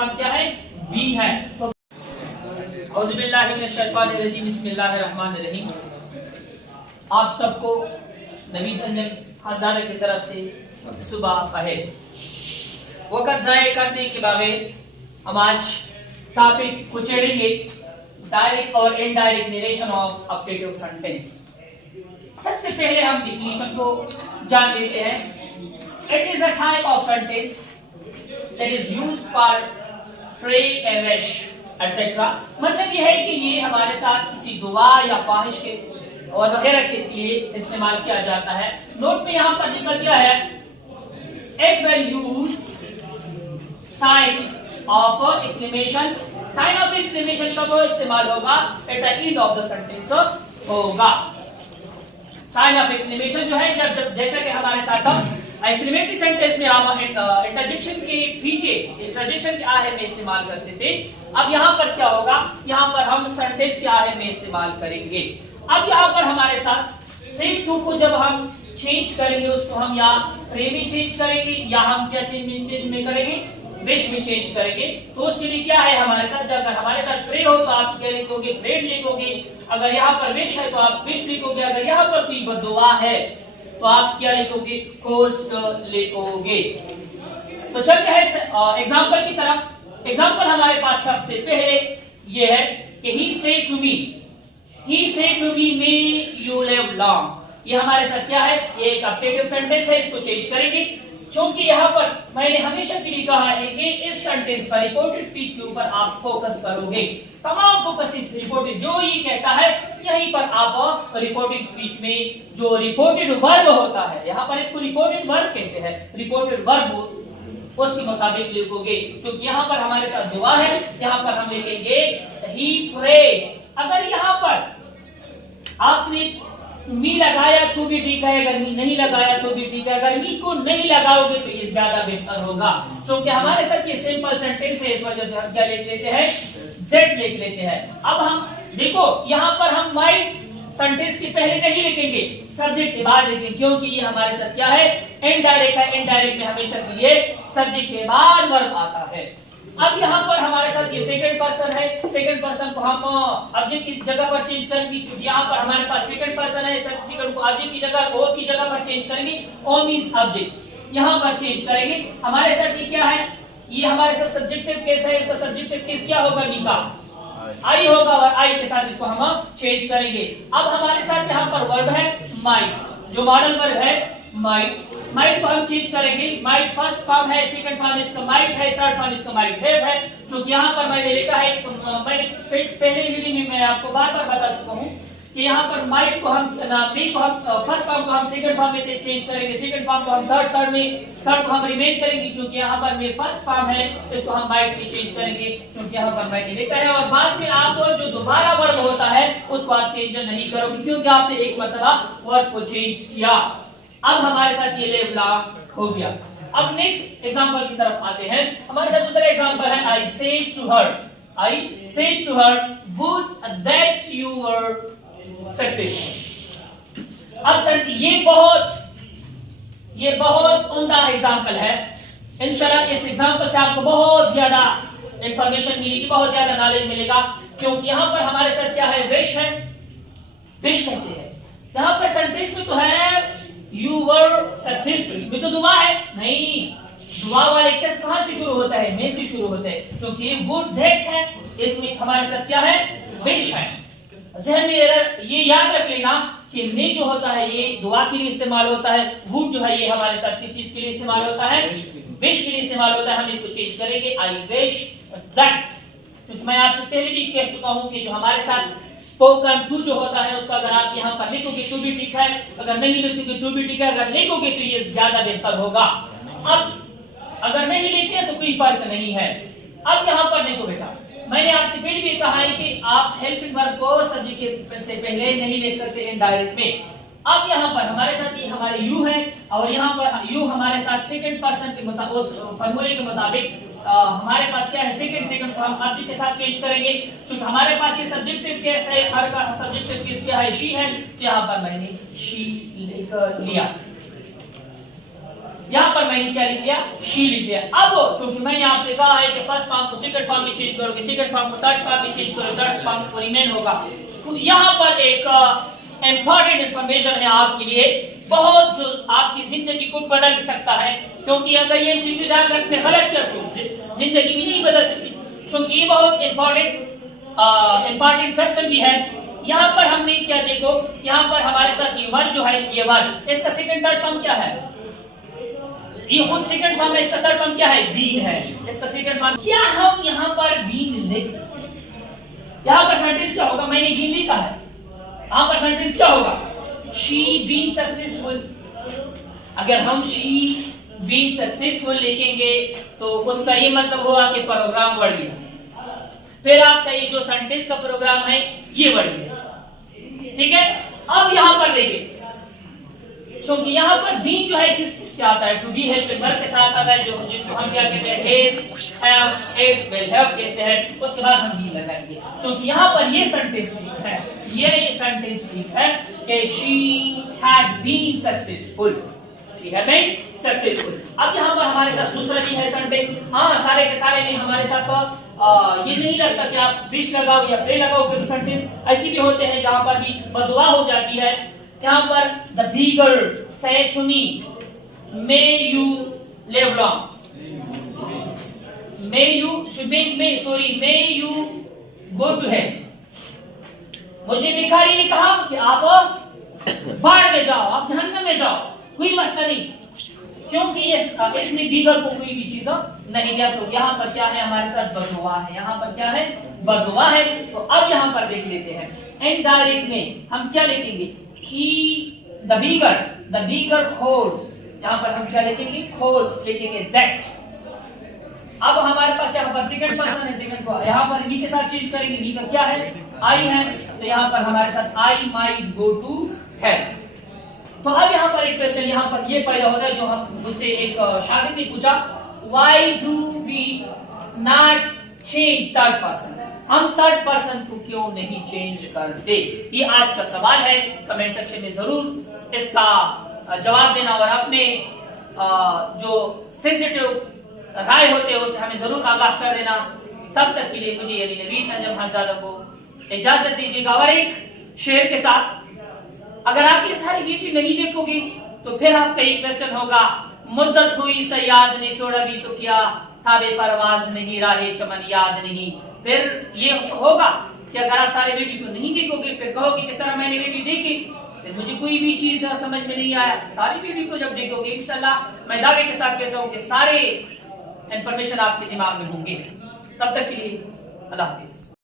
Form क्या है? B है। औज़ुबिल्लाहि मिनश शैतानिर रजीम, बिस्मिल्लाहिर्रहमानिर्रहीम। आप सबको नबी हज़ारे की तरफ से सुबह पहर। वक़्त ज़ाय करने के बगैर हम आज टॉपिक को छेड़ेंगे, डायरेक्ट और indirect narration of objective sentence. सबसे पहले हम डिफिनीशन को जान लेते हैं। It is a type of sentence that is used for pray and wish etcetera. मतलब यह है कि ये हमारे साथ किसी दुआ या ख्वाहिश के और वगैरह के लिए इस्तेमाल किया जाता है। नोट में यहाँ पर लिखा क्या है? It will use sign of exclamation. Sign of exclamation कब इस्तेमाल होगा? At the end of the sentence होगा। साइन ऑफ एक्सक्लेमेशन जो है जब जैसा कि हमारे साथ हम एक्सक्लेमेटरी सेंटेंस में हम इंटरजेक्शन के पीछे इंटरजेक्शन के आखिर में इस्तेमाल करते थे। अब यहाँ पर क्या होगा? यहाँ पर हम सेंटेंस के आखिर में इस्तेमाल करेंगे। अब यहाँ पर हमारे साथ सेम टू को जब हम चेंज करेंगे, उसको हम या प्रे में चेंज करेंगे या हम क्या चेंज में करेंगे? विश में चेंज करेंगे। तो उसके लिए क्या है हमारे साथ? जब अगर हमारे साथ प्रे हो तो आप क्या लिखोगे? प्रेड लिखोगे। अगर यहाँ पर विश है तो आप विश लिखोगे। अगर यहाँ पर कोई बद्दुआ है तो आप क्या लिखोगे? कोर्स लिखोगे। तो चलते हैं एग्जांपल की तरफ। एग्जांपल हमारे पास सबसे पहले ये है कि he said to me may you live long। ये हमारे साथ क्या है? ये एक ऑब्जेक्टिव सेंटेंस है, इसको चेंज करेंगे। क्योंकि यहाँ पर मैंने हमेशा के लिए कहा है कि इस सेंटेंस पर रिपोर्टेड स्पीच के ऊपर आप फोकस करोगे। तमाम फोकस इस रिपोर्टेड जो ये कहता है यहीं पर आप रिपोर्टेड स्पीच में जो रिपोर्टेड वर्ब होता है, यहाँ पर इसको रिपोर्टेड वर्ब कहते हैं, रिपोर्टेड वर्ब उसके मुताबिक लिखोगे। क्योंकि यहाँ पर हमारे साथ दुआ है, यहाँ पर हम लिखेंगे ही प्रेड। अगर यहाँ पर आपने मी लगाया तो भी ठीक है, अगर मी नहीं लगाया तो भी ठीक है। अगर मी को नहीं लगाओगे तो ये ज्यादा बेहतर होगा। क्योंकि हमारे साथ ये सिंपल सेंटेंस है, इस वजह से हम क्या लिख लेते हैं? दैट लिख लेते हैं। अब हम देखो यहाँ पर हम माइट सेंटेंस के पहले नहीं लिखेंगे, सब्जेक्ट के बाद लिखेंगे। क्योंकि ये हमारे साथ क्या है? इनडायरेक्ट है। इनडायरेक्ट में हमेशा के लिए सब्जेक्ट के बाद वर्ब आता है। अब यहाँ पर हमारे साथ ये सेकंड पर्सन है। सेकंड पर्सन को हम ऑब्जेक्ट की जगह पर चेंज करेंगे। क्योंकि यहाँ पर हमारे पास सेकंड पर्सन है, सेकंड को ऑब्जेक्ट की जगह ओ की जगह पर चेंज करेंगे। ओ मींस ऑब्जेक्ट यहाँ पर चेंज करेंगे। हमारे साथ ये क्या है? ये हमारे साथ सब्जेक्टिव केस है। इसका सब्जेक्टिव केस क्या होगा? बी का आई होगा और आई के साथ इसको हम चेंज करेंगे। अब हमारे साथ यहाँ पर वर्ब है माइट, जो मॉडल वर्ब है माइट। माइट को हम चेंज करेंगे। माइट फर्स्ट फॉर्म है, सेकंड फॉर्म इसका माइट है, थर्ड फॉर्म इसका माइट है। क्योंकि यहाँ पर मैंने लिखा है, मैंने पहले वीडियो में मैं आपको बार-बार बता चुका हूँ कि यहाँ पर माइट को हम फर्स्ट फॉर्म को हम सेकंड फॉर्म में चेंज करेंगे, सेकंड फॉर्म को हम थर्ड को हम रिमेन करेंगे। क्योंकि यहाँ पर में फर्स्ट फॉर्म है, इसको हम माइट में चेंज करेंगे। क्योंकि यहाँ पर मैंने लिखा है। और बाद में आप जो दोबारा वर्ब होता है उसको आप चेंज नहीं करोगे, क्योंकि आपने एक मर्तबा वर्ब को चेंज किया। अब हमारे साथ ये लिव लॉन्ग हो गया। अब नेक्स्ट एग्जांपल की तरफ आते हैं। हमारे साथ दूसरा एग्जांपल है I said to her would that you were successful। अब सर ये बहुत उम्दा एग्जांपल है। इंशाल्लाह इस एग्जांपल से आपको बहुत ज्यादा इंफॉर्मेशन मिलेगी, बहुत ज्यादा नॉलेज मिलेगा। क्योंकि यहाँ पर हमारे साथ क्या है? विश है। विश कैसे है? यहाँ पर सेंटेंस में तो है You were successful, इसमें तो दुआ है नहीं। दुआ वाले किस कहां से शुरू होता है? में से शुरू होता है। क्योंकि would that है, इसमें हमारे साथ क्या है? विश है। ज़हन में ये याद रख लेना कि मे जो होता है ये दुआ के लिए इस्तेमाल होता है। would जो है ये हमारे साथ किस चीज के लिए इस्तेमाल होता है? विश के लिए इस्तेमाल होता है। हम इसको चेंज करेंगे I wish that। क्योंकि मैं आपसे पहले भी कह चुका हूं कि जो हमारे साथ स्पोकन टू जो होता है उसका अगर आप यहाँ पर लिखोगे तो भी ठीक है, अगर नहीं लिखोगे तो भी ठीक है, अगर लिखोगे तो ये ज्यादा बेहतर होगा। अब अगर नहीं लिखे तो कोई फर्क नहीं है। अब यहाँ पर देखो बेटा, मैंने आपसे पहले भी कहा है कि आप हेल्पिंग वर्ब को सब्जेक्ट से पहले नहीं लिख सकते इनडायरेक्ट में। अब यहाँ पर हमारे साथ ये हमारे यू है और यहाँ पर यू हमारे साथ सेकंड पर्सन के मुताबिक उस फॉर्मूले के मुताबिक हमारे पास क्या है? सेकंड को हम ऑब्जेक्ट के साथ चेंज करेंगे। क्योंकि हमारे पास ये सब्जेक्टिव केस है, हर का सब्जेक्टिव केस क्या है? शी है। तो यहाँ पर मैंने शी लिख लिया। यहाँ पर मैंने क्या लिख लिया, शी लिख लिया। अब क्योंकि मैंने आपसे कहा है कि फर्स्ट फॉर्म को सेकंड फॉर्म में चेंज करोगे, सेकंड फॉर्म को थर्ड फॉर्म में चेंज करोगे, थर्ड फॉर्म को रिमेन होगा। तो यहाँ पर एक इंपॉर्टेंट इंफॉर्मेशन है आपके लिए, बहुत जो आपकी जिंदगी को बदल सकता है। क्योंकि अगर ये एमसीक्यू जाकर आपने गलत कर दिया जिंदगी भी नहीं बदल सकती, क्योंकि ये बहुत इंपॉर्टेंट क्वेश्चन भी है। यहाँ पर हमने क्या देखो, यहाँ पर हमारे साथ ये वर्ड जो है, ये वर्ड, इसका सेकंड थर्ड फॉर्म क्या है, ये खुद सेकंड फॉर्म है, इसका थर्ड फॉर्म क्या है, बीन है। इसका सेकंड फॉर्म क्या, हम यहाँ पर बीन लिख सकते हैं। यहाँ पर सेंटेंस क्या होगा, मैंने बीन लिखा है, यहाँ पर सेंटेंस क्या होगा, शी बीन सक्सेसफुल। अगर हम शी बीन सक्सेसफुल लिखेंगे तो उसका ये मतलब हुआ कि प्रोग्राम बढ़ गया, फिर आपका ये जो सेंटेंस का प्रोग्राम है ये बढ़ गया। ठीक है, अब यहाँ पर देखिए, क्योंकि यहाँ पर बीन जो है किस चीज से आता है, टू बी हेल्पिंग वर्ब के साथ आता है, जो जिसको हम क्या कहते हैं, has, have, it, will have कहते हैं। उसके बाद हम बीन लगाएंगे, क्योंकि यहाँ पर ये सेंटेंस ठीक है, ये सेंटेंस ठीक है कि she had been successful, she had been successful. अब यहाँ पर हमारे साथ दूसरा भी है सेंटेंस, हाँ सारे के सारे नहीं, हमारे साथ ये नहीं लगता कि आप फिश लगाओ या प्रे लगाओ, क्योंकि सेंटेंस ऐसे भी होते हैं जहां पर भी बदुआ हो जाती है। यहाँ पर the beggar said to me, may you live long, may you go to hell। मुझे भिखारी ने कहा कि आप बाढ़ में जाओ, आप जहन्नम में जाओ, कोई मसला नहीं, क्योंकि इसने बीगर को कोई भी चीज नहीं दिया। तो यहाँ पर क्या है, हमारे साथ बदुआ है, यहाँ पर क्या है, बदुआ है। तो अब यहाँ पर देख लेते हैं इनडायरेक्ट में हम क्या लिखेंगे, he the beggar holds, यहाँ पर हम क्या लिखेंगे, holds लिखेंगे that। अब हमारे पास यहाँ पर सेकंड पर्सन है, सेकंड को यहाँ पर we के साथ चेंज करेंगे, we का क्या है, I है, तो यहाँ पर हमारे साथ I might go to hell। तो अब यहाँ पर एक क्वेश्चन यहाँ पर ये पैदा होता है, जो हम मुझसे एक शागिर्द ने पूछा, why do we not change third person, हम थर्ड पर्सन को क्यों नहीं चेंज करते। ये आज का सवाल है, कमेंट सेक्शन में जरूर इसका जवाब देना और अपने जो सेंसिटिव राय होते हैं उसे हमें जरूर आगाह कर देना। तब तक के लिए मुझे यानी नवीन अंजम खानजादा को इजाजत दीजिएगा, और एक शेर के साथ, अगर आप ये सारी वीडियो नहीं देखोगे तो फिर आपका ये क्वेश्चन होगा, मुद्दत हुई सयाद ने छोड़ा भी तो क्या, था बेपरवाज नहीं राहे चमन याद नहीं। फिर ये होगा कि अगर आप सारे वीडियो को नहीं देखोगे, फिर कहोगे कि सर मैंने वीडियो देखी, फिर मुझे कोई भी चीज समझ में नहीं आया। सारी वीडियो को जब देखोगे इंशाल्लाह मैं दावे के साथ कहता हूँ कि सारे इंफॉर्मेशन आपके दिमाग में होंगे। तब तक के लिए अल्लाह हाफिज।